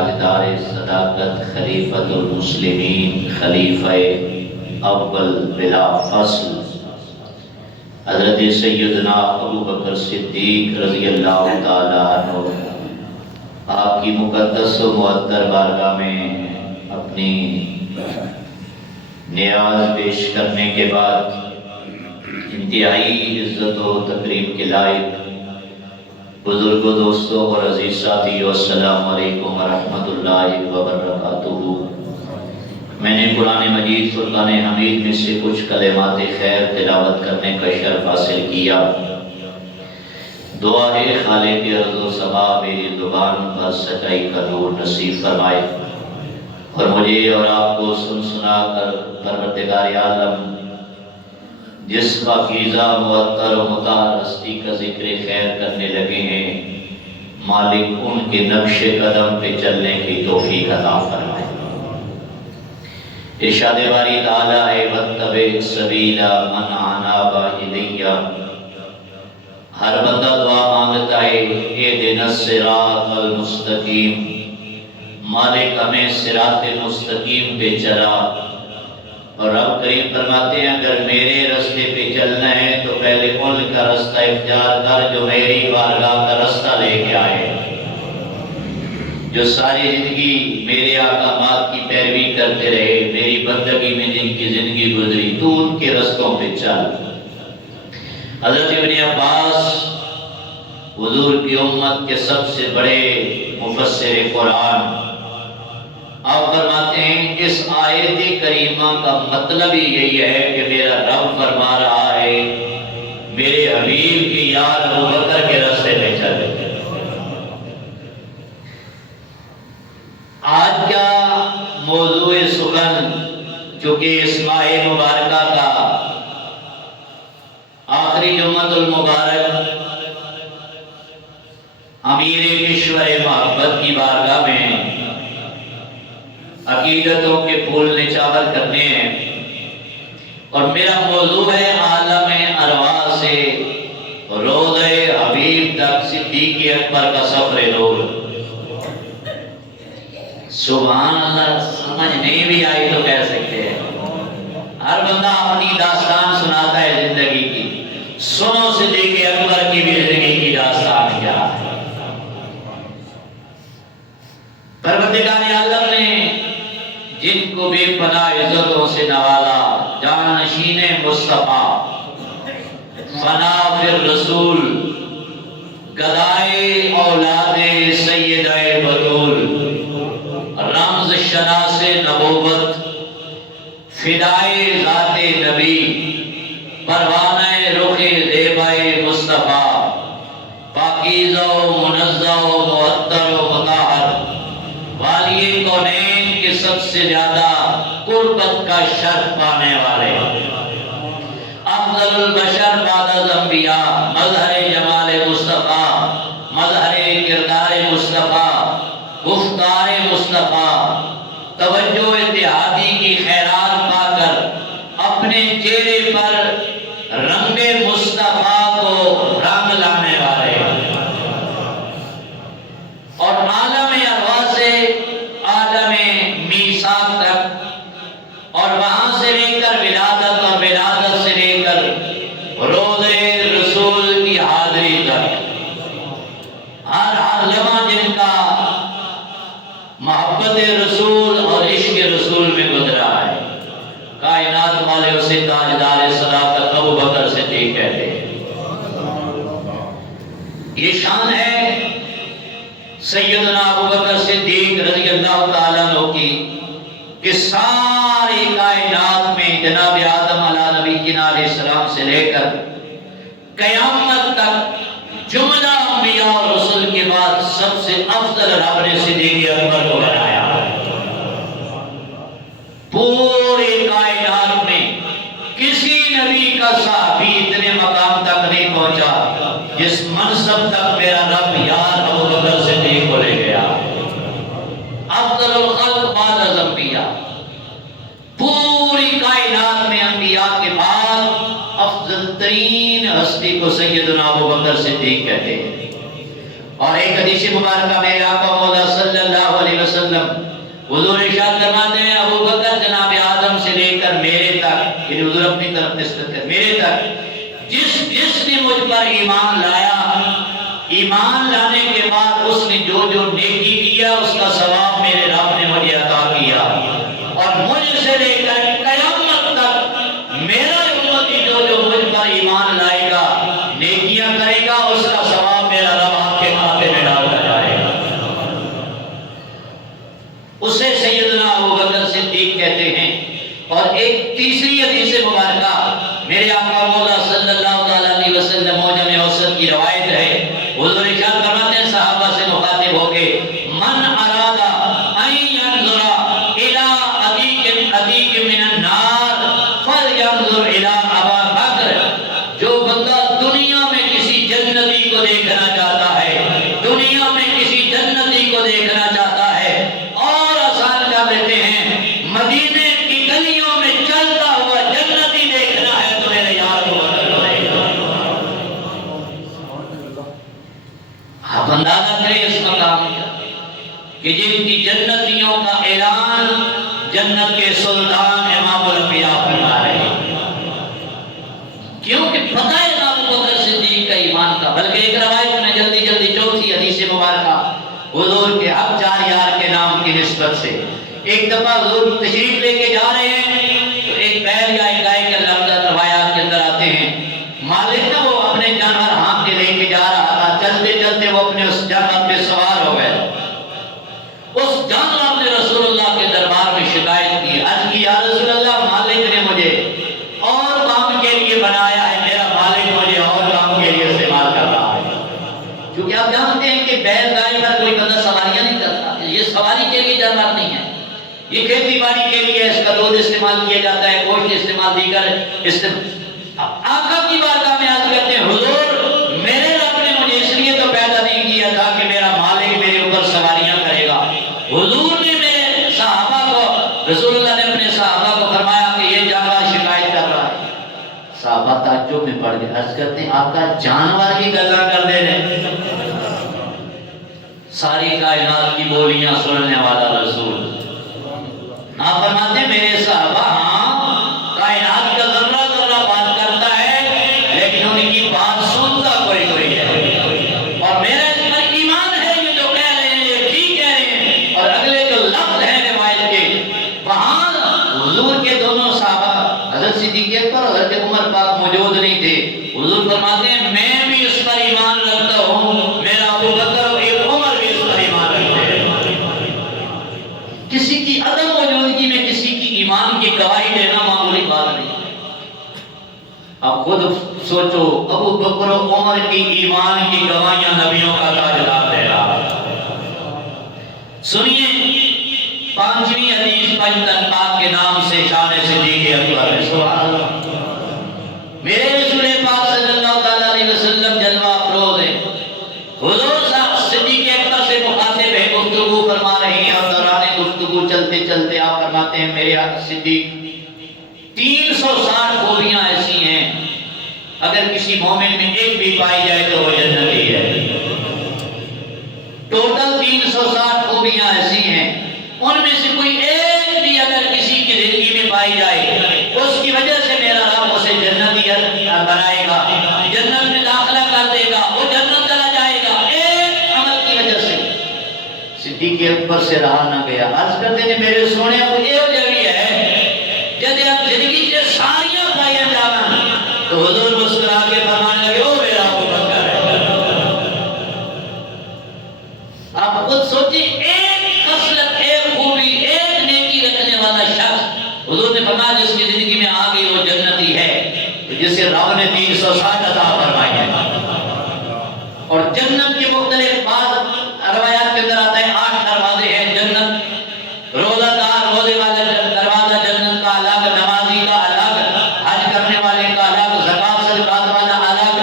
تاجدار صداقت خلیفۃ المسلمین خلیفہ اول بلا فصل حضرت سیدنا ابو بکر صدیق رضی اللہ تعالیٰ عنہ آپ کی مقدس و معطر بارگاہ میں اپنی نیاز پیش کرنے کے بعد انتہائی عزت و تکریم کے لائق بزرگوں، دوستوں اور عزیز ساتھیوں، السلام علیکم ورحمۃ اللہ وبرکاتہ۔ میں نے قرآن مجید فرقان حمید میں سے کچھ کلمات خیر تلاوت کرنے کا شرف حاصل کیا۔ دعا ہے خالق ارض و سما میری زبان پر سچائی کا نور نصیب فرمائے اور مجھے اور آپ کو سن سنا کر پروردگار عالم جس پاکیزہ معطر و مطہر ہستی کا ذکر خیر کرنے لگے ہیں، مالک ان کے نقش قدم پہ چلنے کی توفیق عطا فرمائے۔ ارشاد باری تعالیٰ ہے واتبع سبیل من اناب الی۔ ہر بندہ دعا مانگتا ہے اہدنا الصراط المستقیم، مالک ہمیں صراط مستقیم پہ چلا۔ اور رب کریم فرماتے ہیں اگر میرے راستے پہ چلنا ہے تو پہلے ان کا راستہ اختیار کر جو میری بارگاہ کا راستہ لے کے آئے، جو ساری زندگی میرے احکامات کی پیروی کرتے رہے، میری بندگی میں جن کی زندگی گزری، تو ان کے رستوں پہ چل۔ حضرت ابن عباس حضور کی امت کے سب سے بڑے مفسر قرآن، آپ فرماتے ہیں اس آیت کریمہ کا مطلب ہی یہی ہے کہ میرا رب فرما رہا ہے میرے حبیب کی یاد ابو بکر کے راستے میں چلے۔ آج کا موضوع سخن چونکہ اس ماہ مبارکہ کا آخری جمعۃ المبارک امیر کشور محبت کی بارگاہ میں عقیدتوں کے پھول نچاور کرنے ہیں، اور میرا موضوع ہے عالم ارواح سے روضہ حبیب تک صدیق اکبر کا سفر نور۔ سبحان اللہ، سمجھ نہیں بھی آئی تو کہہ سکتے ہیں۔ ہر بندہ اپنی داستان سناتا ہے زندگی کی، سنو صدیق اکبر کی بھی زندگی کی داستان کیا ہے۔ پروردگار عالم نے جن کو بے پناہ عزتوں سے نوازا، جانشین مصطفیٰ، فنا فر رسول، گدائے اولاد سیدہ بطول، رمز شناس نبوت، فدائے ذات نبی، پروانہ رخ زیبائے مصطفیٰ، پاکیزہ و منزہ و معطر و مطہر، والی کونین کے سب سے زیادہ قربت کا شرف پانے والے، افضل البشر بعد از انبیاء، مظہر جمال مصطفیٰ، مظہر کردار مصطفیٰ، گفتار مصطفیٰ، توجہ اتحادی کی خیرات پا کر اپنے چہرے پر رنگ مصطفیٰ کو رنگ لانے والے، اور عالم ارواح سے عالم میثاق تک، اور وہاں سے لے کر ولادت، اور ولادت سے لے کر روضہ رسول کی حاضری تک، ہر لمحہ جن کا محبت رسول اور عشق رسول میں گزرا ہے، کائنات والے اسے تاجدار صداقت ابو بکر صدیق کہتے ہیں۔ یہ شان ہے سیدنا ابو بکر صدیق رضی اللہ تعالیٰ عنہ کی کہ ساری کائنات میں جناب آدم علیہ نبی علیہ السلام سے لے کر قیامت تک جملہ انبیاء اور رسول کے بعد سب سے افضل رب نے صدیق اکبر کو بنایا۔ پوری کائنات میں کسی نبی کا صحابی اتنے مقام تک نہیں پہنچا جس منصب تک میرا رب یار ابو بکر صدیق کو لے گیا۔ افضل الخلق بعد از انبیاء، پوری کائنات میں انبیاء کے بعد افضل ترین ہستی کو سیدنا ابو بکر صدیق کہتے ہیں۔ اور ایک حدیث مبارکہ میرے آقا مولا صلی اللہ علیہ وسلم حضور ارشاد فرماتے ہیں ابو بکر جناب آدم سے لے کر میرے تک، یعنی حضور اپنی طرف نسبت کر میرے تک، جس نے مجھ پر ایمان لایا، ایمان لانے کے بعد اس نے جو نیکی کیا اس کا ثواب میرے رب نے مجھے عطا کیا، اور مجھ سے لے کر قیامت تک میرا امتی جو مجھ پر ایمان لائے گا، نیکیاں کرے گا، اس کا ثواب میرا رب آپ کے کھاتے میں ڈال کر جائے گا۔ اسے سیدنا ابو بکر صدیق کہتے ہیں۔ اور ایک تیسری حدیث مبارکہ میرے آقا مولا صلی اللہ علیہ وسلم موجم اوسط کی روایت ہے، حضور ارشاد فرماتے ہیں صحابہ سے مخاطب ہو کے من اراد ان ينظر الى عتیق من النار فلينظر الى ابا بکر، جو بندہ دنیا میں کسی جنتی کو دیکھنا چاہتا ہے، دنیا میں کسی جنتی کو دیکھنا چاہتا ہے، اور آسان کر دیتے ہیں مدینے کی گلیوں میں چلتا ہوا جنتی دیکھنا ہے تو میرے یار کو آپ اندازہ کریں اس مقام کہ جن کی جنتیوں کا اعلان جنت کے سلطان امام الانبیاء فرما رہے ہیں، کیونکہ پتہ ہے ابو بکر صدیق کا ایمان کا۔ بلکہ ایک روایت میں جلدی چوتھی حدیث مبارکہ حضور کے حق چار یار کے نام کی نسبت سے، ایک دفعہ حضور تشریف لے کے جا رہے ہیں تو ایک بیل یا ایک گائے کے لفظ روایات کے اندر آتے ہیں، مالک کا وہ اپنے جانور ہانپ کے لے کے جا رہا تھا، چلتے چلتے وہ اپنے اس جانور پہ سوار ہو گئے، اس جانور نے رسول اللہ کے دربار میں شکایت کی، عرض کی یا رسول اللہ مالک نے مجھے اور کام کے لیے بنایا ہے، میرا مالک مجھے اور کام کے لیے استعمال کر رہا ہے۔ کیونکہ آپ جانتے ہیں کہ بیل گائے پر کوئی بندہ سواریاں نہیں کرتا، یہ سواری کے لیے جانور نہیں ہے، یہ کھیتی باڑی کے لیے اس کا دودھ استعمال کیا جاتا ہے، گوشت استعمال دیگر آقا کی بارگاہ میں عرض کرتے ہیں حضور میرے رب نے مجھے اس لیے تو پیدا نہیں کیا تھا کہ میرا مالک میرے اوپر سواریاں کرے گا۔ حضور نے میرے صحابہ کو، رسول اللہ نے اپنے صحابہ کو فرمایا کہ یہ جانور شکایت کر رہا ہے۔ صحابہ تعجب میں پڑ گئے، عرض کرتے ہیں آقا جانور کی گلا کر دے رہے، ساری کائنات کی بولیاں سننے والا رسول۔ آپ فرماتے ہیں میرے صحابہ ہاں کائنات کا ذرہ ذرہ بات کرتا ہے لیکن ان کی بات سنتا کوئی ہے، اور میرا اس پر ایمان ہے، یہ جو کہہ رہے ہیں یہ ٹھیک کہہ رہے ہیں۔ اور اگلے جو لفظ ہیں روایت کے، وہاں حضور کے دونوں صحابہ حضرت صدیق اکبر اور حضرت عمر پاک موجود نہیں تھے، حضور فرماتے ہیں میں بھی اس پر ایمان رکھتا ہوں، میرا ابو بکر اور عمر بھی اس پر ایمان رکھتے ہیں۔ کسی کی عدم موجودگی میں کسی کی ایمان کی گواہی دینا معمولی بات نہیں۔ اب خود سوچو ابو بکر و عمر کی ایمان کی گواہیاں نبیوں کا تاجدار دے رہا۔ سنیے پانچویں حدیث پنجتن پاک کے نام سے شان صدیق اکبر ہے، سبحان اللہ۔ میرے رسول پاک صلی اللہ علیہ وسلم جلوہ افروز ہیں، حضور صدیق اکبر سے مخاطب ہے، گفتگو فرما رہی ہیں، اور دوران گفتگو چلتے چلتے آپ فرماتے ہیں میرے صدیق 360 خوبیاں ایسی ہیں اگر کسی مومن میں ایک بھی پائی جائے تو وہ جنتی ہے۔ ٹوٹل 360 خوبیاں ایسی ہیں، ان میں سے کوئی ایک بھی اگر کسی کی زندگی میں پائی جائے اس کی وجہ سے میرا رب اسے جنتی بنائے گا، جنت میں داخلہ کر دے گا، وہ جنت چلا جائے گا، ایک عمل کی وجہ سے۔ صدیق اکبر سے رہا نہ گیا، عرض کرتے ہیں میرے سونے کو یہ جگہ ہے جب آپ زندگی سے ساریاں پائیں جانا تو حضور مسکرا کے فرمانے لگے او میرا ابو بکر ہے۔ آپ خود سوچیں ایک خصلت، ایک خوبی، ایک نیکی رکھنے والا شخص حضور نے فرمایا جس کی زندگی میں آ گئی وہ جنتی ہے، جسے رب نے 360 عطا فرمائی ہے۔ اور جنت کے مختلف بعض روایات کے اندر آتا ہے 8 دروازے ہیں جنت، روزہ دار روزے والا دروازہ جنت کا الگ، نمازی کا الگ، حج کرنے والے کا الگ، زکات صدقات والا الگ،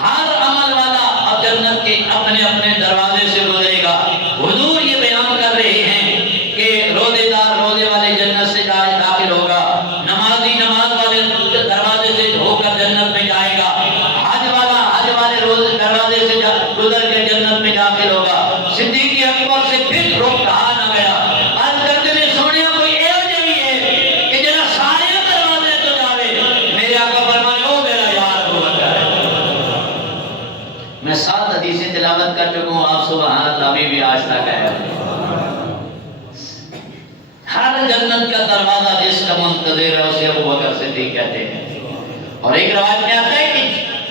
ہر عمل والا اب جنت کے اپنے اپنے دروازے سے گزرے گا۔ حضور یہ بیان کر رہے ہیں کہ روزے دار روزے والے جنت سے داخل ہوگا، نمازی نماز والے دروازے سے ہو کر جنت میں جائے گا، حج والا حج والے دروازے سے گزر کے جنت میں جا 7 حدیثیں تلاوت کر چکا ہوں، آپ سبحان اللہ بھی آج تک ہے۔ ہر جنت کا دروازہ جس کا منتظر ہے اسے ابو بکر صدیق کہتے ہیں۔ اور ایک روایت میں آتا ہے کہ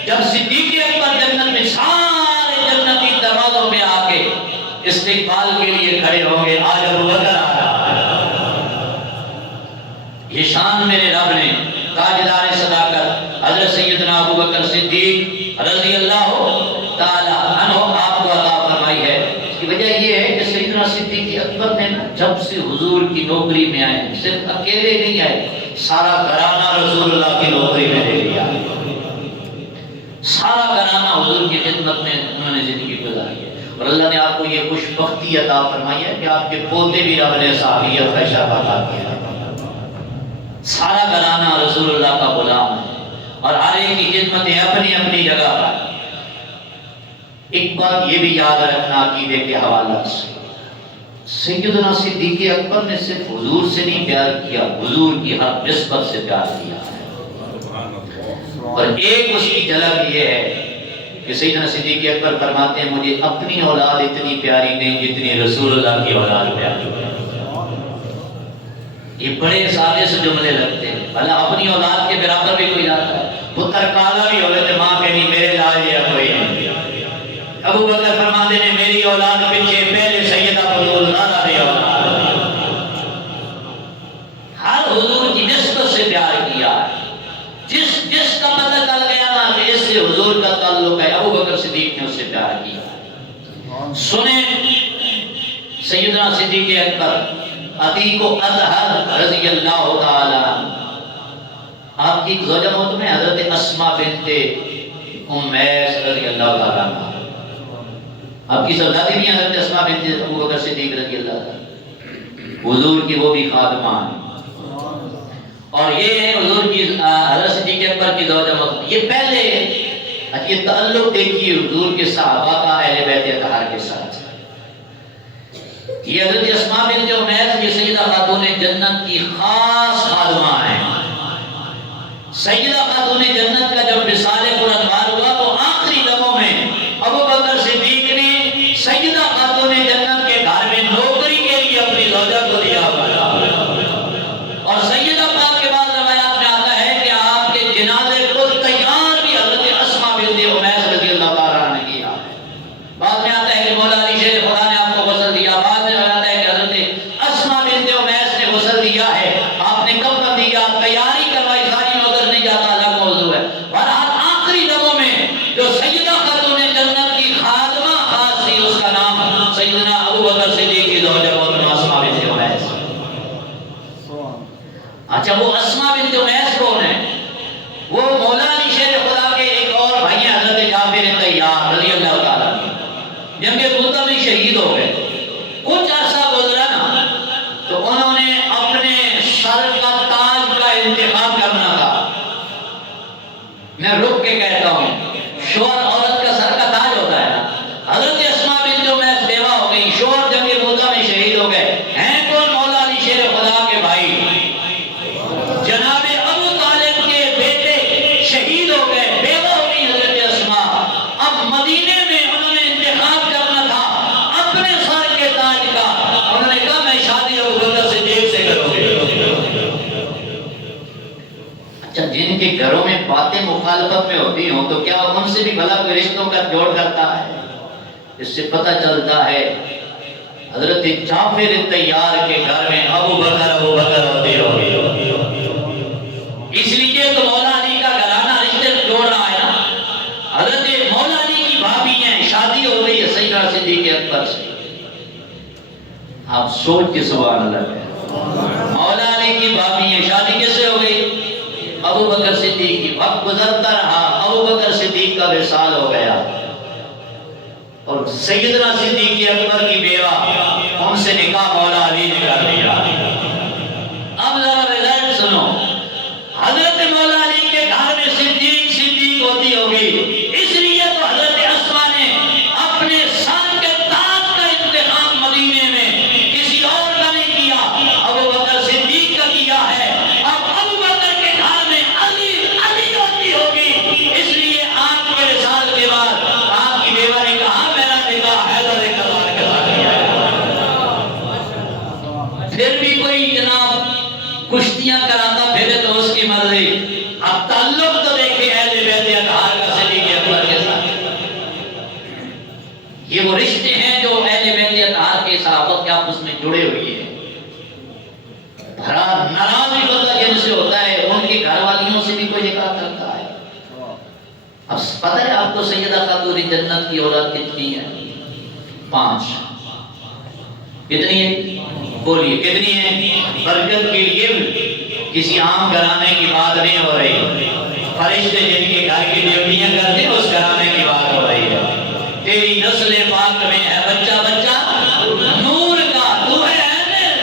جب صدیق اکبر جنت میں سارے جنتی دروازوں میں آ کے استقبال کے لیے کھڑے ہوں گے، آج ابو بکر آ رہا ہے۔ یہ شان میرے رب نے تاجدار صداقت حضرت سیدنا ابو بکر صدیق رضی اللہ تعالی عنہ آپ کو عطا فرمائی ہے۔ اس کی وجہ یہ ہے کہ سیدنا صدیق اکبر نے جب سے حضور کی نوکری میں آئے، صرف اکیلے نہیں آئے، سارا گھرانہ رسول اللہ کی نوکری میں لے لیا۔ سارا گھرانہ حضور کی خدمت میں انہوں نے زندگی گزاری ہے، اور اللہ نے آپ کو یہ خوش بختی عطا فرمائی ہے کہ آپ کے پوتے بھی رب نے صحابیت کا شعبہ عطا کیا۔ سارا گھرانہ رسول اللہ کا غلام ہے، اور ہر ایک کی خدمتیں اپنی اپنی جگہ پر۔ ایک بات یہ بھی یاد رکھنا عقیدے کے حوالہ سے، سیدنا صدیق اکبر نے صرف حضور سے نہیں پیار کیا، حضور کی ہر نسبت سے پیار کیا ہے۔ اور ایک اس کی جھلک یہ ہے کہ سیدنا صدیق اکبر فرماتے ہیں مجھے اپنی اولاد اتنی پیاری نہیں جتنی رسول اللہ کی اولاد پیاری ہے۔ یہ بڑے سادے سے جملے لگتے ہیں، بھلا اپنی اولاد کے برابر بھی کوئی لاتا ہے؟ پتر کالا بھی ہو لیتے ماں کہ نہیں میرے لال یہ کوئی ہے۔ ابو بکر فرماتے ہیں میری اولاد پیچھے پہلے سیدہ بطول زہرا دی اولاد، ہر حضور کی نسبت سے پیار کیا ہے۔ جس کا پتہ چل گیا نا کہ اس سے حضور کا تعلق ہے، ابو بکر صدیق نے اس سے پیار کیا۔ سنیں سیدنا صدیق اکبر عتیق و اطہر رضی اللہ تعالی، آپ کی زوجہ محترمہ حضرت اسماء بنت امیس رضی اللہ تعالی، آپ کی شہزادی بھی حضرت اسماء بنت ابو بکر صدیق رضی اللہ تعالی، حضور کی وہ بھی خادمہ ہیں۔ اور یہ ہے حضور کی حضرت صدیق اکبر کی زوجہ محترمہ۔ یہ پہلے یہ تعلق دیکھیے حضور کے صحابہ کا اہل بیت اطہار کے ساتھ۔ یہ حضرت اسماء بنت امیس یہ سیدہ خاتون جنت کی خاص خادمہ ہیں۔ سیدہ خاتون جنت کا جب وصال پرانوار ہوا تو آخری لمحوں میں ابو بکر صدیق نے سیدہ خاتون جنت کے گھر میں نوکری کے لیے اپنی زوجہ کو دیا ہوا، اور سیدہ پاک کے بعد روایات میں آتا ہے کہ آپ کے جنازے کو تیار بھی حضرت اسماء بنت امیس رضی اللہ تعالیٰ نے کیا۔ بعد میں آتا ہے کہ مولا علی شیر خدا نے آپ کو غسل دیا، بعد میں آتا ہے کہ حضرت اسماء بنت امیس نے غسل دیا ہے، آپ نے کفن دیا، تیاری کروائی، ساری نظر نہیں جاتا، الگ موضوع ہے۔ بہرحال آخری لمحوں میں جو سیدہ خاتون جنت کی خادمہ خاص تھی اس کا نام سیدنا ابو بکر صدیق کی زوجہ محترمہ اسماء بنت امیس۔ اچھا وہ اسماء بنت امیس کون ہے؟ وہ مولا علی شیر خدا کے ایک اور بھائی ہیں حضرت جابر طیار رضی اللہ تعالیٰ، جنگ موتہ میں شہید ہو گئے۔ کچھ عرصہ گزرا نا تو انہوں نے اپنے سر کا تاج کا انتخاب کرنا تھا۔ میں رک کے کہتا ہوں، شوہر عورت کا سر کا تاج ہوتا ہے نا۔ حضرت اسماء بنت امیس بیوہ ہو گئی، شوہر جنگ موتہ میں شہید ہو گئے، ہیں کون؟ مولا علی شیر خدا کے بھائی جناب ابو طالب کے بیٹے شہید ہو گئے، بیوہ ہو گئی حضرت اسماء۔ اب مدینے میں انہوں نے انتخاب کرنا تھا اپنے سر کے تاج کا، انہوں نے کہا میں شادی ابو بکر صدیق سے کروں گی۔ اچھا جن کے گھروں میں باتیں مخالفت میں ہوتی ہوں تو کیا ان سے بھی بھلا کوئی رشتوں کا جوڑ کرتا ہے؟ اس سے پتہ چلتا ہے حضرت جعفر طیار کے گھر میں ابو بکر ہوتی ہوگی۔ اس لیے تو مولا علی کا گھرانہ رشتے جوڑ رہا ہے نا۔ حضرت مولا علی کی بھابی ہیں، شادی ہو گئی ہے سیدنا صدیق اکبر سے۔ آپ سوچ کے سبحان اللہ کہیں، مولا علی کی بھابی ہیں، شادی کیسے ہو گئی؟ ابو بکر صدیق کی۔ وقت گزرتا رہا، ابو بکر صدیق کا وصال ہو گیا، اور سیدنا صدیق اکبر کی بیوہ ان سے نکاح مولا علی نے کر دیا۔ اب ذرا رزلٹ سنو، حضرت مولا علی کے گھر میں صدیق ہوتی ہوگی، اس لیے تو حضرت اسماء نے اپنے سر کے تاج کا انتخاب مدینے میں کسی اور کا نہیں کیا، ابو بکر صدیق کا کیا ہے۔ اب ابو بکر کے گھر میں علی ہوتی ہوگی، اس لیے آپ کے وصال کے بعد آپ کی بیوہ یہ وہ رشتے ہیں جو اہل بیت اطہار کے صحابہ کے آپس میں جڑے ہوئے ہیں۔ بھرا ناراض بھی بندہ جن سے ہوتا ہے ان کی گھر والیوں سے بھی کوئی نکاح کرتا ہے۔ اب پتہ ہے آپ کو سیدہ خاتون جنت کی اولاد کتنی ہے؟ 5۔ کتنی ہے؟ بولیے کتنی ہے؟ برکت کے لیے کسی عام گھرانے کی بات نہیں ہو رہی، فرشتے جن کے گھر کی ڈیوٹیاں کرتے ہیں اس گھرانے کی بات ہو رہی ہے۔ تیری نسل پاک میں ہے بچہ بچہ نور کا، تو ہے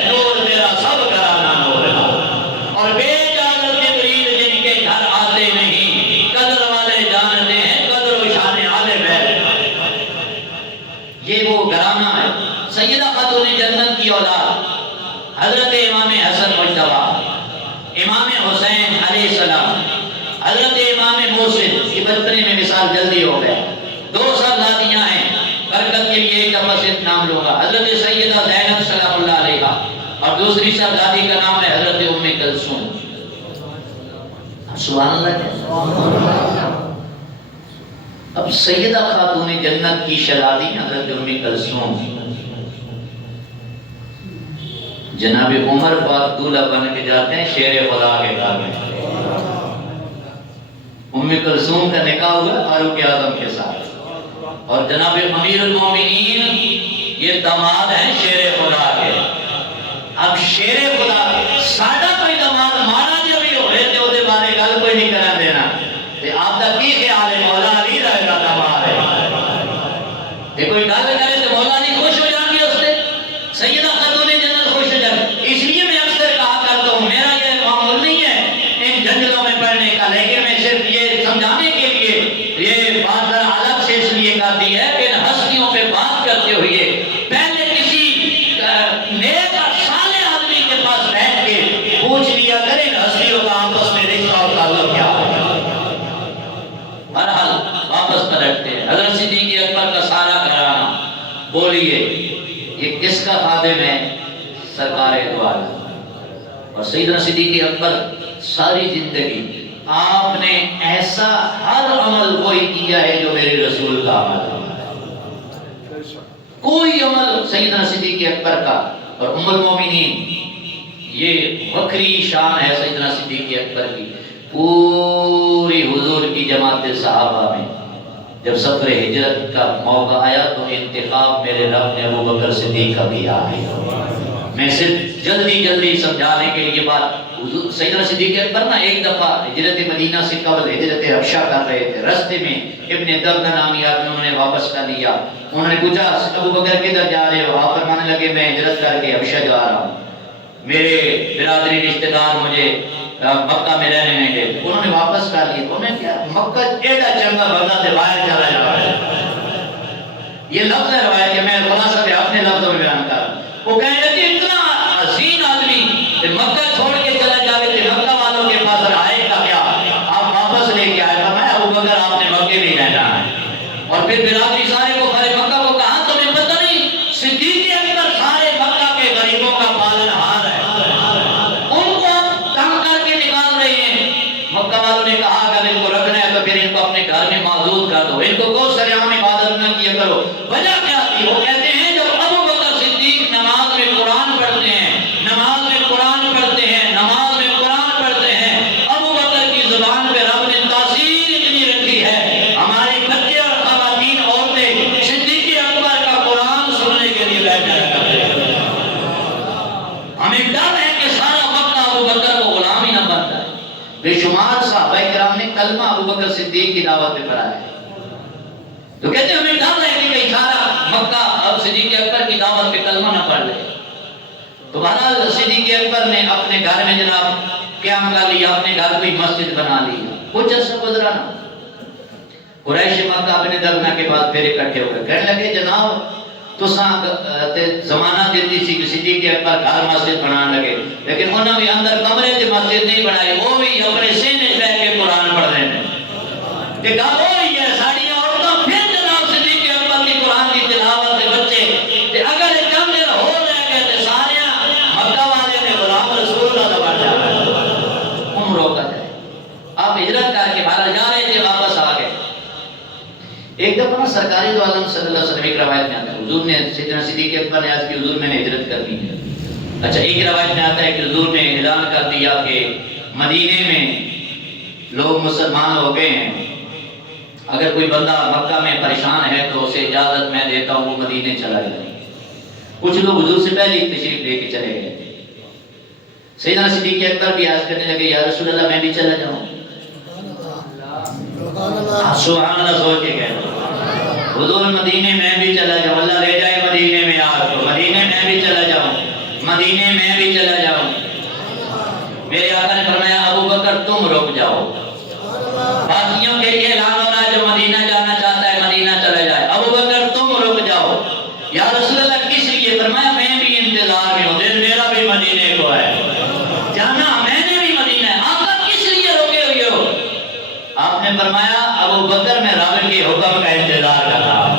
نور میرا سب گھرانہ نور کا، اور بے اجازت جبریل جن کے گھر آتے نہیں، قدر والے جانتے ہیں قدر و شان آل بیت۔ یہ وہ گھرانہ ہے۔ سیدہ خاتون جنت کی اولاد حضرت امام حسن مجتبی، امام حسین علیہ السلام، حضرت امام محسن، یہ بچپنے میں مثال جلدی ہو گیا، 2 صاحبزادیاں ہیں۔ برکت کے لیے ایک دفعہ صرف نام لوں گا، حضرت سیدہ زینب سلام اللہ علیہا، اور دوسری صاحبزادی کا نام ہے حضرت ام کلثوم۔ سبحان اللہ۔ اب سیدہ خاتون جنت کی شہزادی حضرت ام کلثوم، جناب عمر پاک دولہا بن کے جاتے ہیں شیر خدا کے گھر میں۔ ام کلثوم کا نکاح ہوا فاروق اعظم کے ساتھ، اور جناب امیر المومنین یہ داماد ہیں شیر خدا کے۔ اب شیر خدا ساڈا کوئی داماد مارا جو بھی ہوئے تے وہ بارے گل کوئی نہیں کرن دینا، تے آپ دا کی خیال ہے؟ مولا علی رہے گا داماد ہے، تے کوئی گل کرے تے مولا علی خوش ہو جائیں گے اس سے، سیدہ خاتون جنت خوش ہو جائیں۔ اس لیے میں اکثر کہا کرتا ہوں میرا یہ معمول نہیں ہے ان جنگلوں میں پڑھنے کا، لیکن میں صرف یہ سمجھانے کے لیے یہ بات ذرا الگ سے اس لیے کرتی ہے کہ ان ہستیوں پہ بات کرتے ہوئے پہلے کسی نیک اور صالح آدمی کے پاس بیٹھ کے پوچھ لیا کریں ان ہستیوں کا آپس میں رشتہ اور تعلق کیا ہے۔ بہرحال واپس پلٹتے ہیں، حضرت صدیق اکبر کا سارا گھرانہ، بولیے یہ کس کا خادم ہے؟ سرکار دو عالم۔ اور سیدنا صدیق اکبر ساری زندگی آپ نے ایسا ہر عمل کوئی کیا ہے جو میرے رسول کا عمل ہے، کوئی عمل سیدنا صدیق اکبر کا۔ اور ام المومنین یہ وکری شان ہے سیدنا صدیق اکبر کی، پوری حضور کی جماعت صحابہ میں جب سفر ہجرت کا موقع آیا تو انتخاب میرے رب نے ابو بکر صدیق کا کیا ہے۔ میں صرف جلدی سمجھانے کے لیے بات، سیدنا صدیق اکبر نا ایک دفعہ ہجرت مدینہ سے قبل ہجرت حبشہ کر رہے تھے، رستے میں ابن دغنہ نامی آدمی انہوں نے واپس کر لیا۔ انہوں نے پوچھا ابو بکر کدھر جا رہے ہو؟ آپ فرمانے لگے میں ہجرت کر کے حبشہ جا رہا ہوں، میرے برادری رشتہ دار مجھے مکہ میں رہنے نہیں دیتے۔ انہوں نے واپس کر لیا۔ انہوں نے کیا مکہ ایڈا چنگا بندہ سے باہر چلا جا رہا ہے، یہ لفظ ہے روایت کہ میں خلاصہ سے اپنے لفظوں میں بیان کر رہا ہوں۔ وہ کہنے لگے اتنا حسین آدمی مکہ چھوڑ کے چلا جاوے تھے، مکہ والوں کے پاس رہائے کا کیا؟ آپ واپس لے کے آئے۔ فرمایا ابو بکر آپ نے مکے میں رہنا ہے۔ اور پھر برادری سارے کو خرے مکہ کو کہا تمہیں پتہ نہیں صدیق اکبر سارے مکہ کے غریبوں کا پالن ہار ہے، ان کو آپ تنگ کر کے نکال رہے ہیں۔ مکہ والوں نے کہا اگر ان کو رکھنا ہے تو پھر ان کو اپنے گھر میں معزول کر دو، ان کو کوئی سریعام عبادت نہ کیا کرو۔ وجہ کیا تھی؟ وہ کہتے ہیں جب ابو بکر صدیق نماز میں قرآن پڑھتے ہیں، نماز میں قرآن پڑھتے ہیں، نماز میں قرآن پڑھتے ہیں، ابو بکر کی زبان پہ رب نے تاثیر اتنی رکھی ہے، ہمارے بچے اور خواتین عورتیں صدیق اکبر کا قرآن سننے کے لیے بیٹھ جایا کرتے ہیں۔ ہمیں ڈر ہے کہ سارا مکہ ابو بکر کو غلام ہی نہ بن جائے۔ بے شمار صحابہ کرام نے کلمہ ابو بکر صدیق کی دعوت پہ پڑھا ہے، تو کہتے ہیں ہمیں ڈر ہے کہ کہیں سارا مکہ اب صدیق اکبر کی دعوت پہ کلمہ نہ پڑھ لے۔ تو بہرحال صدیق اکبر نے اپنے گھر میں جناب قیام کر لیا، اپنے گھر کوئی مسجد بنا لی۔ کچھ عرصہ گزرا نا، قریش مکہ اپنے دغنہ کے بعد پھر اکٹھے ہو گئے، کہنے لگے جناب تساں زمانہ دیتی سی کہ صدیق اکبر گھر مسجد بنانے لگے، لیکن انہوں نے اندر کمرے سے مسجد نہیں بنائی، وہ بھی اپنے سینے بیٹھ کے قرآن پڑھ رہے ہیں۔ کہ گل وہی ہے ساری عورتوں پھر جناب صدیق اکبر کی قرآن کی تلاوت کے بچے تے اگر ایک کم دیر ہو رہ گئے تے سارے مکہ والے نے غلام رسول اللہ بن جانا، عمر روکا جائے۔ آپ ہجرت کر کے باہر جا رہے تھے، واپس آ گئے۔ ایک دفعہ سرکاری دو عالم صلی اللہ علیہ وسلم ایک روایت میں آتا ہے حضور نے سیدنا صدیق اکبر نے عرض کی حضور میں نے ہجرت کرنی ہے. اچھا ایک روایت میں آتا ہے کہ حضور نے اعلان کر دیا کہ مدینے میں لوگ مسلمان ہو گئے ہیں, اگر کوئی بندہ مکہ میں پریشان ہے تو اسے اجازت میں دیتا ہوں وہ مدینے چلا جائے. کچھ لوگ حضور سے پہلے ہی تشریف لے کے چلے گئے. سیدنا صدیق اکبر بھی عرض کرنے لگے یا رسول اللہ میں بھی چلا جاؤں. سبحان اللہ سوچ کے کہہ حضور مدینے میں بھی چلا جاؤں, اللہ لے جائے مدینے میں آپ کو, مدینے میں بھی چلا جاؤں, مدینے میں بھی چلا جاؤں. میرے آقا نے فرمایا ابو بکر تم رک جاؤ, باقیوں کے لیے اعلان ہو رہا ہے جو مدینہ جانا چاہتا ہے مدینہ چلا جائے. ابو بکر تم رک جاؤ. یا رسول اللہ کس لیے؟ فرمایا میں بھی انتظار میں ہوں, دل میرا بھی مدینے کو ہے, جانا میں نے بھی مدینہ ہے. آقا کس لیے روکے ہوئے ہو؟ آپ نے فرمایا ابو بکر میں رب کے حکم کا انتظار کر رہا ہوں.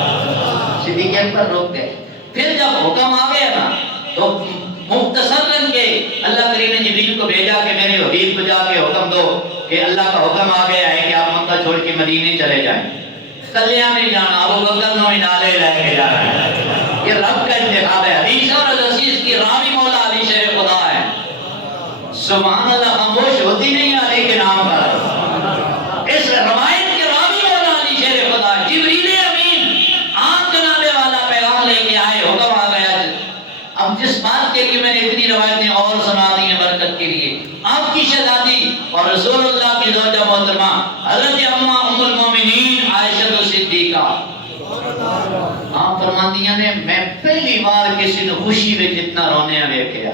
صدیق اکبر روک گئے. پھر جب حکم آ گیا نا تو مختصراً کے اللہ کریم نے جبریل کو بھیجا کہ میرے حبیب کو جا کے حکم دو کہ اللہ کا حکم آ گیا ہے کہ آپ مکہ چھوڑ کے مدینے چلے جائیں. کلیاں نہیں جانا, ابو بکر نو نالے لے کے جانا ہے. یہ رب کا انتخاب ہے. حدیث اور العزیز کی راوی مولا علی شیر خدا ہے. سبحان اللہ, خاموش ہوتی نہیں علی کے نام پر. اس روایت کے راوی مولا علی شیر خدا ہے. جبریل امین آپ جنابے والا پیغام لے کے آئے, حکم آ گیا. اب جس بات کے لیے میں نے اتنی روایتیں اور سنا دی ہیں برکت کے لیے, آپ کی شہزادی اور رسول اللہ کی زوجہ محترمہ حضرت اماں ام المومنین عائشہ صدیقہ آپ فرماتی ہیں میں پہلی بار کسی نے خوشی میں جتنا رونے ویکھیا.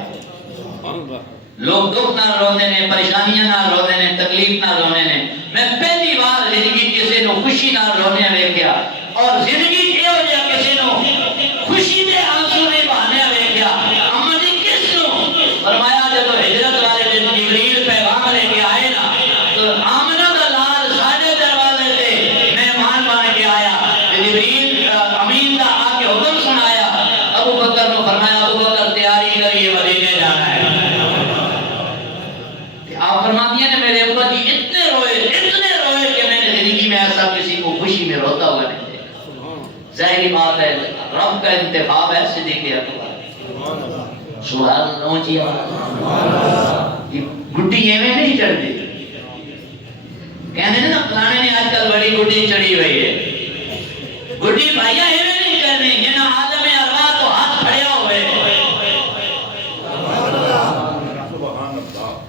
لوگ دکھ نہ رونے نے, پریشانیاں نہ رونے نے, تکلیف نہ رونے نے, میں پہلی بار زندگی کسی نے خوشی نہ رونے ویکھیا. اور زندگی یہ ہو جائے کسی نے خوشی دے آنسو نہیں بہانے ویکھیا. اما جی کس نو؟ فرمایا جب ہجرت والے دن جبریل پیغام لے کے آئے نا تو آمنہ دا لال ساڑھے دروازے سے مہمان بن کے آیا. جبریل امین دا آ کے حکم سنایا. ابو بکر نے فرمایا ابو بکر تیاری کریے مدینے جانا ہے. آپ فرماتی ہیں میرے ابا جی اتنے روئے کہ میں نے زندگی میں ایسا کسی کو خوشی میں روتا ہوا نہیں دیکھا. ظاہری بات ہے رب کا انتخاب ہے. صدیق اکبر سبحان اللہ اونچی آواز. گڈی ایویں نہیں چڑھتی, کہنے نا فلانے نے آج کل بڑی گڈی چڑھی ہوئی ہے. گڈی بھائیا ایویں نہیں چڑھنی, یہ نا عالم ارواح تو ہاتھ پھڑیا ہوئے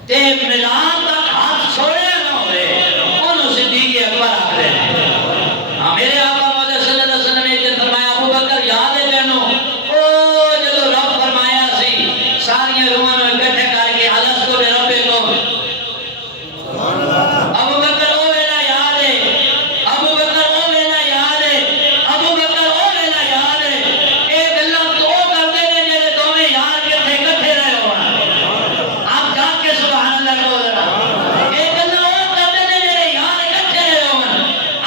تے ملان تک ہاتھ چھوڑے نہ ہوئے. انہوں صدیق اکبر آکھ رہے ہیں. میرے آقا مولا صلی اللہ علیہ وسلم نے ایک دن فرمایا ابو بکر یاد ہے کہنو او جدو رب فرمایا سی ساریاں روحاں نو اکٹھے کر کے الستو بربکم. ابو بکر او ویلا یاد ہے, ابو بکر او ویلا یاد ہے, ابو بکر او ویلا یاد ہے. اے گلاں تو او کردے نے جڑے دوویں یار کتے اکٹھے رہے ہو. آپ جا کے سبحان اللہ کو ذرا اے گلاں او کردے نے جڑے یار اکٹھے رہے ہو.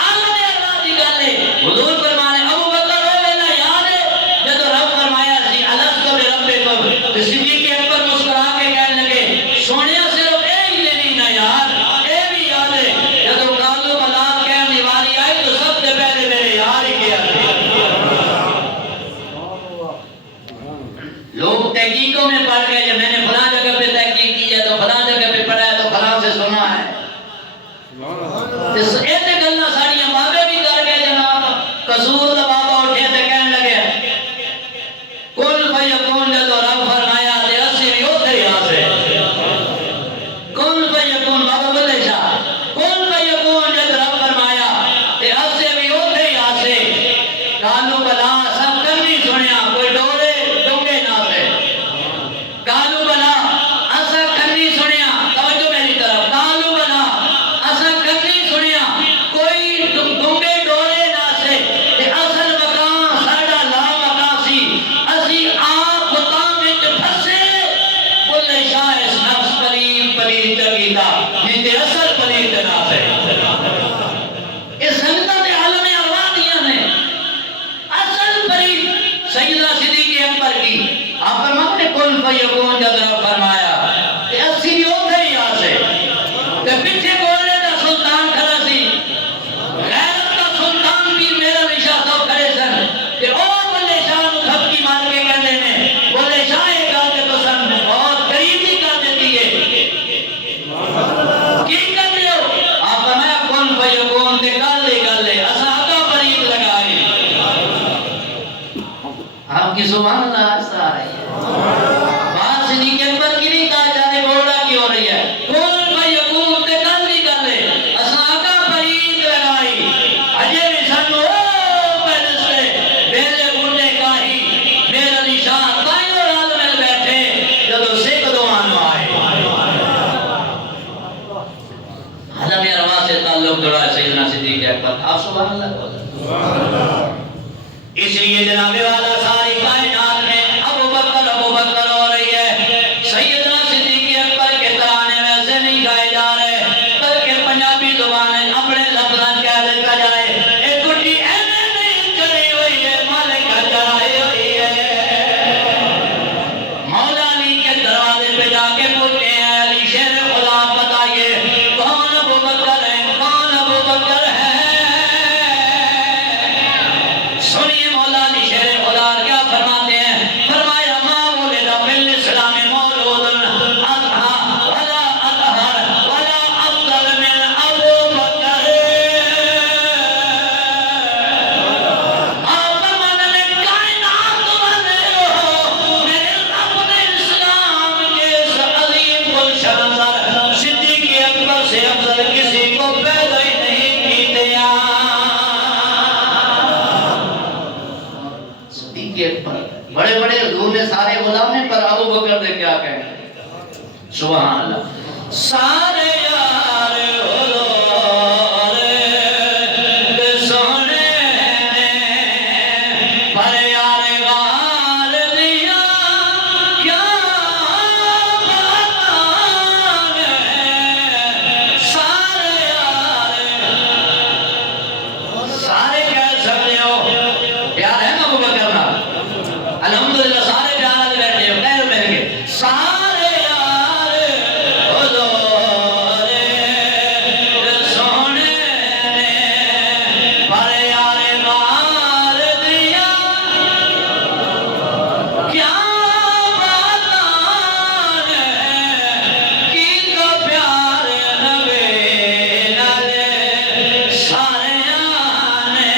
عالم اللہ دی گل ہے. حضور فرمانے ابو بکر او ویلا یاد ہے جدو رب فرمایا سی الستو بربکم. تے صدیق اکبر مسکرا کے کہنے لگے سونیا صرف اے ہی نہیں نا یار, اے بھی یاد ہے جدو کالو بلا کہنے دی واری آئی تو سب سے پہلے میرے یار ہی کیا تھے. لوگ تحقیقوں میں پڑھ گئے جب میں نے فلاں جگہ پہ تحقیق کی ہے تو فلاں جگہ پہ پڑھا ہے تو فلاں سے سنا ہے. ایسے گلنا ساڑیاں بابے بھی کر گئے جناب. قصور دا بابا اٹھے تے کہنے لگے کل فیکون جدو رب فرمایا تے اسی بھی اوتھے ہی آسے. کل فیکون بابا بلے شاہ کل فیکون جد رب فرمایا تے اسی بھی اوتھے ہی آسے. کالو بلا سب کرنی سنیا کوئی ڈورے ڈونگے نہ سے. کالو بلا اسا کرنی سنیا توجہ میری طرف. کالو بلا اسا کرنی سنیا کوئی ڈونگے ڈورے نہ سے. تے اصل مکان ساڑا لا مکان سی. اسی آپ خطام وچ پھسے بلے شاہ اس نفس پلیت چکیتا نہیں تے اصل پلیت نہ سے. اس سنگتہ دے عالم ارواح دیاں نے اصل پلیت سیدہ صدیق اکبر کی. آپ فرماتے ہیں کل فیکون جد رب فرمایا تے اسی بھی اوتھے ہی آسے. تے پیچھے گولے دا سلطان کھڑا سی, غیرت دا سلطان پیر میرا نشاہ صاحب آپ کی زبان اللہ ایسا آ رہی ہے. بات صدیق اکبر کی نہیں کہا جانے بولا کی ہو رہی ہے. کون بھائی یقوم تے کل بھی کر لے اسلاقہ پرید لگائی اجے بھی سنو پیدس لے میرے بڑھنے کاہی میرا نشان تائیوں رال مل بیٹھے جدو سکھ دوانو آئے. حضر میں رواں سے تعلق جڑا ہے سیدنا صدیق اکبر. آپ سبحان اللہ بولے. اس لیے جناب والا ساری کائنات میں ابو بکر ہو رہی ہے. سیدنا صدیق اکبر کے ترانے ویسے نہیں گائے جا رہے بلکہ پنجابی زبانیں اپنے لفظاں کہہ لکھا جائے ایک گھٹی اینے نہیں چلی ہوئی ہے مالک چڑھائی ہوئی ہے. مولا علی کے دروازے پہ جا کے پوچھتے ہیں علی شیر خدا بتائیے کون ابو بکر ہے کون ابو بکر ہے. سنیے مولا علی شیر خدا کیا فرماتے ہیں. فرمایا ما ولد فی الاسلام مولود اطہر ولا اطہر ولا افضل من ابو بکر. آپ فرمانے میں کائنات والے ہو میرے رب نے اسلام کے اس عظیم گلشن اندر صدیق اکبر سے افضل کسی کو پیدا ہی نہیں کیتے. صدیق اکبر بڑے بڑے حضور نے سارے غلام ہیں پر ابو بکر نے کیا کہیں. سبحان اللہ. سارے یار حضور دے سونے نے پر یار غار دیا کیا بتانے. سارے یار سارے کہہ سکتے ہو پیار ہے نا ابو بکر نا. الحمدللہ سارے پیار والے بیٹھے ہو کہہ مل کے سارے یار حضور دے سونے نے پر یار غار دیا کیا بتانے. کی کو پیار نبی نالے سارے نے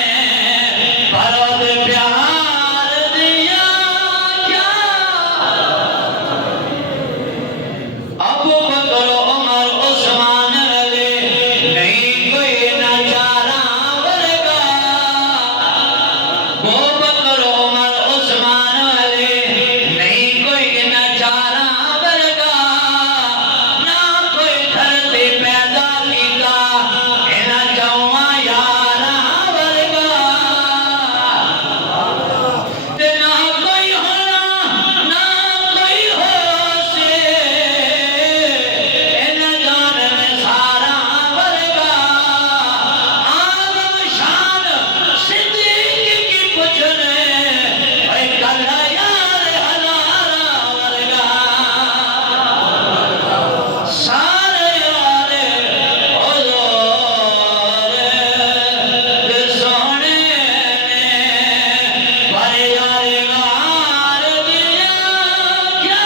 پرود پیار دیا کیا. ابو بکر عمر عثمان علی نہیں کوئی نچارا ورگا. ابو بکر عمر عثمان علی نہیں کوئی نچارا ورگا. نہ کوئی دھرتی پیدا کیتا انہاں چواں یاراں ورگا. تے نہ کوئی ہونا نہ کوئی ہو سے انہاں جان نثاراں ورگا. عالم شان صدیق کی پچھنے اے کلا یار ہزاراں ورگا. سارے یار حضور دے سونے نے پر یار غار دیا کیا.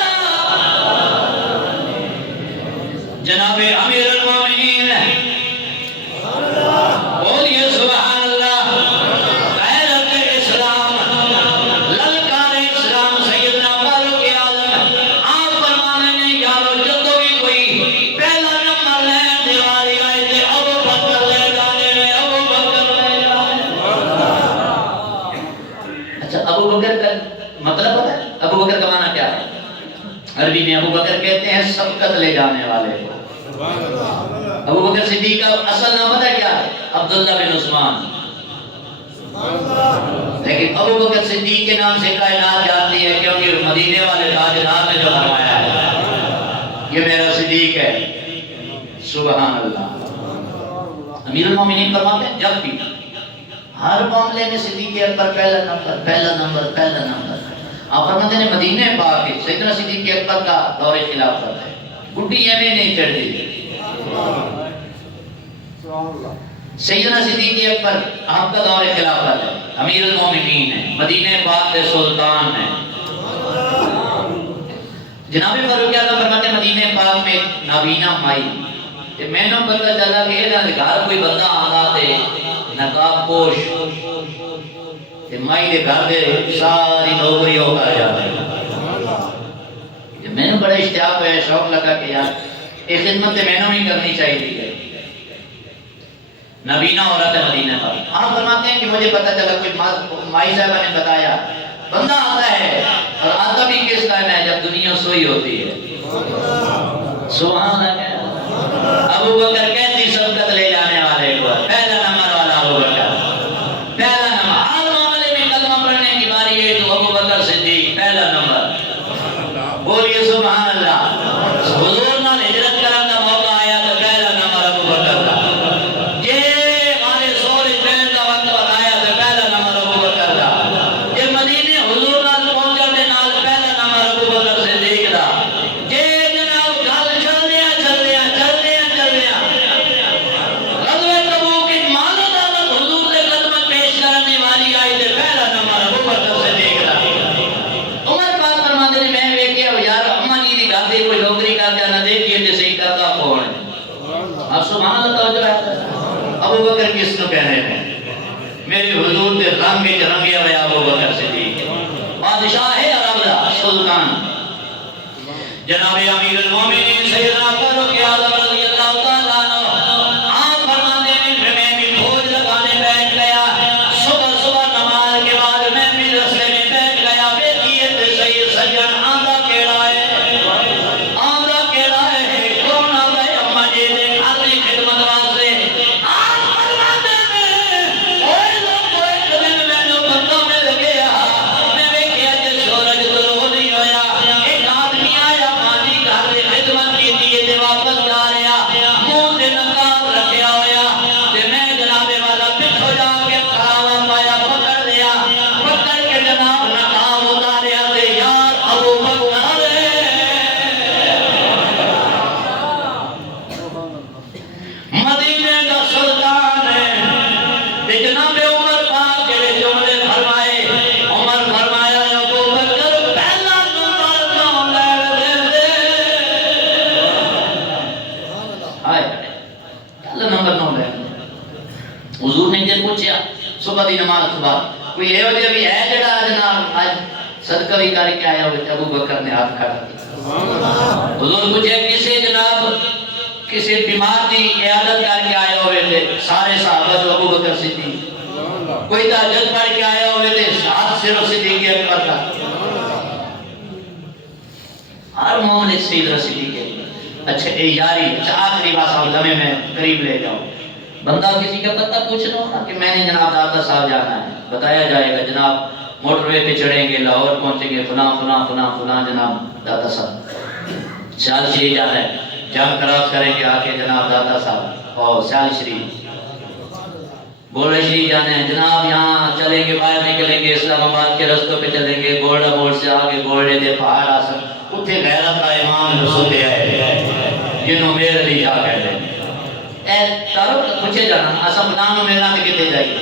جناب امیر المومنین بولیے سبحان اللہ. غیرت اسلام للکار اسلام سیدنا فاروق اعظم آپ فرمانے نے یارو جدو بھی کوئی پہلا نمبر لے دیواری آئے تھے ابو بکر لے جانے میں ابو بکر لے جانے. اچھا ابو بکر کا مطلب پتہ ہے ابو بکر کا معنی کیا ہے. عربی میں ابو بکر کہتے ہیں سبقت لے جانے والے کو. ابو بکر صدیق کا اصل نام پتہ ہے کیا ہے. عبداللہ بن عثمان. لیکن ابو بکر صدیق کے نام سے کائنات جانتی ہے کیونکہ مدینے والے تاجدار نے جو فرمایا ہے یہ میرا صدیق ہے. سبحان اللہ. امیر المومنین فرماتے ہیں جب بھی ہر معاملے میں صدیق اکبر پہلا نمبر. آپ فرماتے ہیں مدینے پاک کے سیدنا صدیق اکبر کا دور خلافت ہے. گھٹی ایویں نہیں چڑھتی. سیدنا صدیق اکبر آپ کا دور خلافت ہے. امیر المومنین ہے. مدینے پاک کے سلطان ہیں. جناب فاروق اعظم فرماتے ہیں مدینے پاک میں نابینا مائی تے میں نے پتہ چلا کہ یہ گھر کوئی بندہ آندا تے نقاب پوش تے مائی دے گھر دے ساری نوکری ہو کر جاتے ہیں. میں نے بڑا اشتیاق ہے، شوق لگا کہ یار یہ خدمت میں نے بھی کرنی چاہیے. نبینا عورت ہے مدینہ پر. آپ فرماتے ہیں کہ مجھے پتہ چلا کوئی مائی صاحبہ نے بتایا بندہ آتا ہے اور آتا بھی کس ٹائم ہے جب دنیا سوئی ہوتی ہے. سبحان اللہ. ابو بکر کیسی سبقت لے جانے والے کو پہلا نمبر والا ابو بکر. پہلا نمبر ہر معاملے میں کلمہ پڑھنے کی باری ہے تو ابو بکر صدیق پہلا نمبر. بولیے سبحان اللہ. حضور نال ہجرت کرنے کا موقع آیا تو پہلا نمبر ابو بکر کا. جے ہمارے سورج پہن کا وقت آیا تو پہلا نمبر ابو بکر کا. جے مدینے حضور نال پہنچنے دے نال پہلا نمبر ابو بکر صدیق دا. جے جناب گل چلدیاں غزوہ تبوک کی مال و دولت حضور دے خدمت پیش کرنے والی آئی تے پہلا نمبر ابو بکر صدیق دا. عمر پاک فرماتے ہیں میں ویکھیا یار اما جی دی گھر کوئی نوکری کر کے نہ دیکھیے تے صحیح کرتا کون ہے. اب سبحان اللہ توجہ ہے. ابو بکر کس کو کہہ رہے ہیں؟ میرے حضور دے رنگ وچ رنگیا ہوا ابو بکر صدیق بادشاہ ہے عرب دا سلطان جناب امیر المومنین سیدنا فاروق اعظم رضی اللہ تعالیٰ عنہ. آپ فرماتے ہیں کہ میں بھی فوج لگانے بیٹھ گیا. صبح صبح نماز کے بعد میں بھی رستے میں بیٹھ گیا. دیکھیے تے صحیح سجن آندا کیڑا ہے. آندا کیڑا ہے کون آندا ہے؟ اما جی دے گھر دی خدمت واسطے. آپ فرماتے ہیں اوے لوگو ایک دن مینوں بندہ مل گیا. میں ویکھیا تے سورج طلوع نہیں ہویا. ایک آدمی آیا ماں دی گھر دی خدمت کیتی تے واپس جا رہا. منہ تے نقاب رکھیا ہویا تے میں جناب والا پیچھے جا کے کھڑا پایا پکڑ لیا. پکڑ کے جناب نقاب اتاریا تے یار ابو بکر مدینے کا سلطان ہے. تے جناب عمر پاک جڑے جملے فرمائے. عمر فرمایا ابو بکر پہلا نمبر کیوں لے دے. آئے پہلا نمبر نو لے. حضور نے جن پوچھا صبح دی نماز کے بعد کوئی یہ وجہ بھی ہے جڑا جناب آج صدقہ بھی کر کے آیا ہوئے. ابو بکر نے ہاتھ کھڑا کیا. حضور پوچھے کسی جناب کسی بیمار دی عیادت کر کے آئے ہوئے تھے سارے صحابہ جو ابو بکر صدیق. کوئی تہجد پڑھ کے آئے ہوئے تھے ہاتھ صرف صدیق اکبر کا. ہر معاملے سیدنا صدیق اکبر. اچھا اے یاری آخری بات صاحب لمحے میں قریب لے جاؤ. بندہ کسی کا پتہ پوچھنا ہونا کہ میں نے جناب داتا صاحب جانا ہے. بتایا جائے گا جناب موٹر وے پہ چڑھیں گے لاہور پہنچیں گے فلاں جناب داتا صاحب. سیال شریف جانا ہے جنگ کراس کریں گے آ کے جناب داتا صاحب اور سیال شریف. گولڈا شریف جانے ہیں جناب یہاں چلیں گے باہر نکلیں گے اسلام آباد کے رستوں پہ چلیں گے. گولڈا موڑ سے آگے گولڈے دے پہاڑ آسن اتھے غیرت کا امام رسول ہے جنہوں میرے لیے جا کہہ دیں اے تعلق پوچھے جانا اسا فلانوں میرا تے کتے جائیے.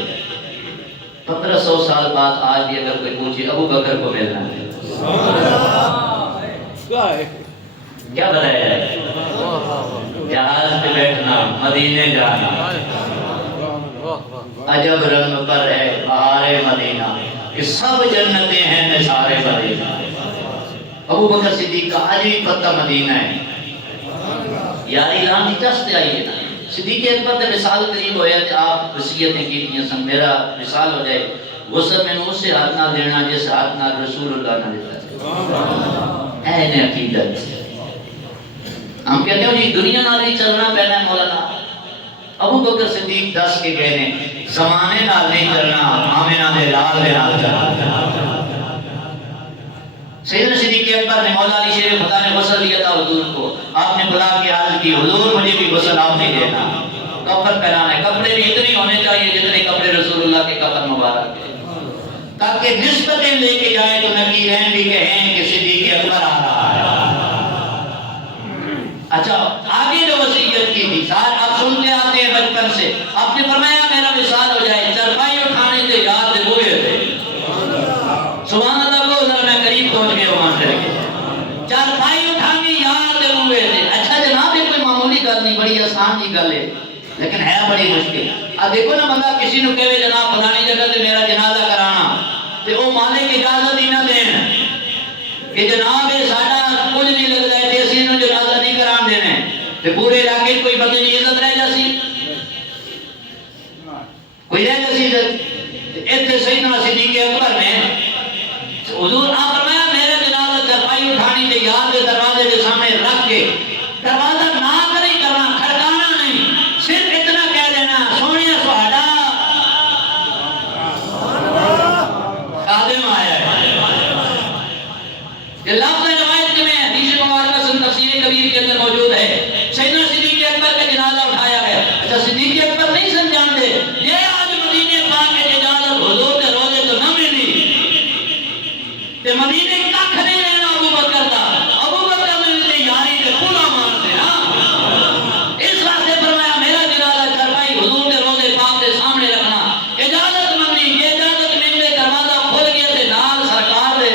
1500 سال بعد آج بھی اگر کوئی پوچھے ابو بکر کو ملنا ہے کیا بتایا جائے؟ جہاز پہ بیٹھنا مدینے جانا عجب رنگ پر ہے بہار مدینہ کہ سب جنتیں ہیں نثار مدینہ. ابو بکر صدیق کا آج بھی پتہ مدینہ ہے. یاری اعلان کی دست آئیے نا. صدیق اکبر دے مثال قریب ہویا کہ آپ وصیتیں کیتیاں سن میرا مثال ہو جائے. غسل میں اسے ہاتھ نہ دینا جس ہاتھ نہ رسول اللہ نہ دیتا. این عقیدت ہم کہتے ہیں جی دنیا نال نہیں چلنا پہنا ہے مولانا. ابو بکر صدیق دس کے گئے نے زمانے نال نہیں چلنا آمینہ دے لال دے نال چلنا. سیدنا صدیق اکبر نے مولا علی شیر خدا نے غسل دیا تھا حضور کو. آپ نے بلا کے عرض کی حضور مجھے بھی غسل آپ نہیں دینا. کفن پہنانا ہے. کپڑے بھی اتنے ہونے چاہیے جتنے کپڑے رسول اللہ کے کفن مبارک کے تاکہ نسبتیں لے کے جائے تو نکیرین بھی کہیں کہ صدیق اکبر آ رہا ہے. اچھا آگے جو وصیت کی تھی آپ سنتے آتے ہیں بچپن سے. آپ نے فرمایا میرا مثال ہو جائے چرپائی اٹھانے سے یاد ہوئے تھے. سبحان اللہ کو ذرا میں قریب پہنچ گیا وہاں سے چرپائی اٹھانے یاد ہوئے تھے. اچھا جناب یہ کوئی معمولی گل نہیں بڑی آسان کی گل ہے لیکن ہے بڑی مشکل. دیکھو نا بندہ کسی نو کہے جناب فلانی جگہ تے میرا جنازہ کرانا تے او مالک اجازت ہی نہ دین کہ جناب یہ ساڈا کچھ نہیں لگدا ہے تے اسی نو جنازہ نہیں کران دینے تے پورے علاقے کوئی بندے دی عزت رہ جاسی کوئی رہ جاسی ایتھے سیدنا صدیق اکبر نے حضور آپ فرمایا میرے جنازہ چرپائی اٹھانی تے یار دے دروازے کے سامنے رکھ کے دروازہ نہ کریں کرنا کھڑکانا نہیں صرف اتنا کہہ دینا سونیا سہاڑا خادم آیا ہے یہ لفظ روایت میں حدیث مبارکہ سن تفسیر کبیر کے اندر موجود ہے سیدنا صدیق اکبر کا جنازہ اٹھایا گیا اچھا صدیق اکبر نہیں سن جانتے یہ آج مدینے پاک کے اجازت حضور کے روزے تو نہ ملی تے مدینے ککھ نہیں لینا ابو بکر دا ابو بکر نے تے یاری تے پورا مار دے اس واسطے فرمایا میرا جنازہ چرپائی حضور کے روزے پاک کے سامنے رکھنا اجازت مندی یہ اجازت ملے دروازہ کھل گیا تے نال سرکار دے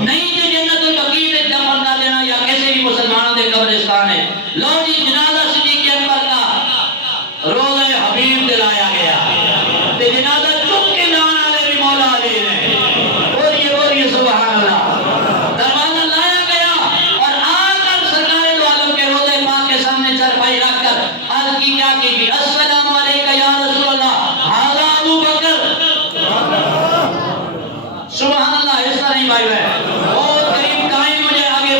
نہیں تے جنت البقیع تے دفن کر دینا یا کسی بھی مسلمانوں دے قبرستان ہے لو جی جنازہ صدیق اکبر کا روزے حبیب دلایا گیا تے جنازہ چک کے لان والے بھی مولا علی نے سبحان اللہ دروازہ لایا گیا اور آ کر سرکار دو عالم کے روزے پاک کے سامنے چرپائی رکھ کر عرض کی کیا کی السلام علیکم یا رسول اللہ ھذا ابو بکر سبحان اللہ اس طرح نہیں بھائی بہت قریب قائم مجھے آگے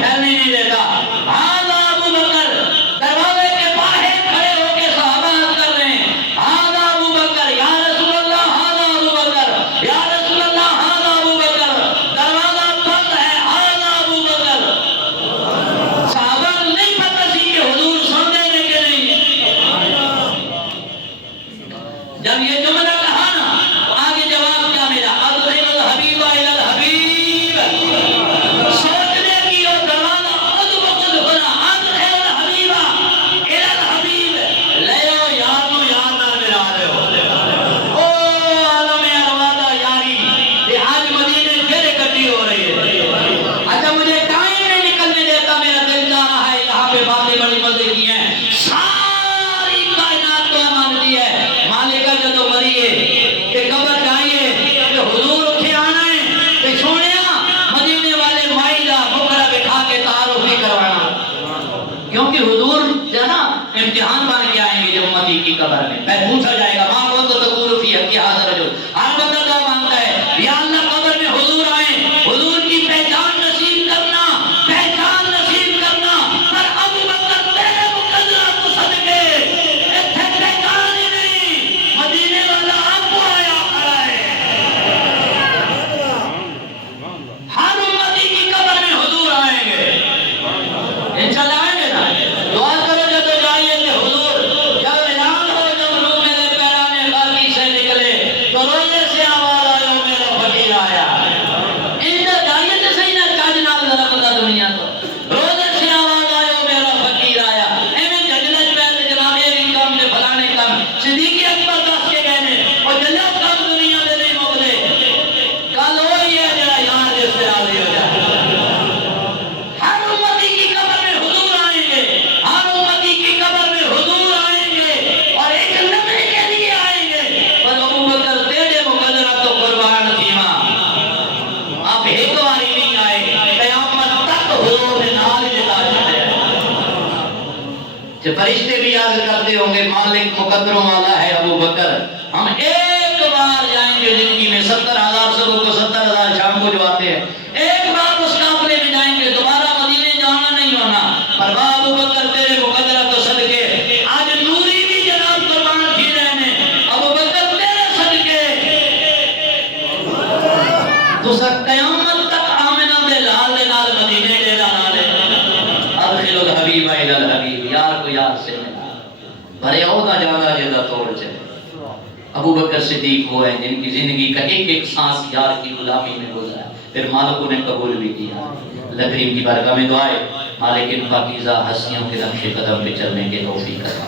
پھیلنے نہیں دیتا ھذا ابو بکر دروازے کے باہر کھڑے ہو کے صحابہ عرض کر رہے ہیں ھذا ابو بکر یا رسول اللہ ھذا ابو بکر یا رسول اللہ ھذا ابو بکر دروازہ بند ہے ھذا ابو بکر صحابہ کو نہیں پتہ سی کہ حضور سن دے رہے کہ نہیں جب یہ جملہ کہا نا تو آگے جواب کیا ملا اذہب الحبیب الی الحبیب سوچنے کی اور دروازہ خود بخود کھلا اذہب الحبیب الی الحبیب لے یار نو یار نال ملا رہے ہو او عالم ارواح یاری یہ آج مدینے پھر اکٹھی ہو رہی ہے اچھا مجھے ٹائم نہیں نکلنے دیتا میرا دل چاہ رہا ہے یہاں پہ باتیں بڑی مزے کی ہیں ساری کائنات کو مانتی ہے مالکہ جدو مری ہے کہ قبر جائیے کہ حضور اٹھے آنا ہے کہ سونیا مدینے والے مائدہ بکرہ بکھا کے تعارف بھی کروانا کیونکہ حضور جو نا امتحان بن کے آئیں گے جب امتی کی قبر میں پھر پوچھا جائے گا ماں کون تو تقول فی حق حاضر رجل ہر بندہ دعا مانگتا ہے یا اللہ قبر میں حضور آئیں حضور کی پہچان نصیب کرنا پہچان نصیب کرنا پر ابو بکر تیرے مقدرہ کو صدقے اتھے پہچان ہی نہیں مدینے والا آپ کو آیا کھڑا ہے ہر امتی کی قبر میں حضور آئیں گے انشاءاللہ آئیں گے نا دعا کرو جب جائیے کہ حضور جب اعلان ہو جب روح میرے پیرانے خاکی سے نکلے تو روزے سے آواز آئے میرا فقیر آیا اندر جائیے تو صحیح نہ چاج نال ذرا بندہ دنیا تو روزے سے آواز آئے میرا فقیر آیا ایویں ججلج پہ جناب یہ کام تے فلانے کام صدیق اکبر دس کے گئے نے اور جناب کام دنیا دے نہیں مکدے کل وہی ہے جڑا یار جس سے راضی ہو جائے ہر امتی کی قبر میں حضور آئیں گے ہر امتی کی قبر میں حضور آئیں گے اور ایک لمحے کے لیے آئیں گے پر ابو بکر تیرے مقدرہ تو قربان تھی ماں آپ ایک باری نہیں آئے قیامت تک حضور نے نال جلا چھڑے کہ فرشتے بھی یاد کرتے ہوں گے مالک مقدروں والا ہے ابو بکر ہم ایک بار جائیں گے زندگی میں 70,000 صبح کو 70,000 شام کو جو آتے ہیں ایک بار اس قافلے میں جائیں گے دوبارہ مدینے جانا نہیں ہونا پر ابو بکر تیرے مقدرہ تو صدقے آج نوری بھی جناب قربان تھی رہنے ابو بکر تیرے صدقے تو سب قیامت تک آمنہ دے لال دے نال مدینے دے لال ادخل الحبیب الی الحبیب یار کو یار سے ملا بھرے عہدہ جانا جیدہ توڑ چلے ابو بکر صدیق وہ ہیں جن کی زندگی کا ایک ایک سانس یار کی غلامی میں گزرا پھر مالکوں نے قبول بھی کیا اللہ کریم کی بارگاہ میں دعائے مالک ان پاکیزہ ہستیوں کے نقش قدم پہ چلنے کے توفیق عطا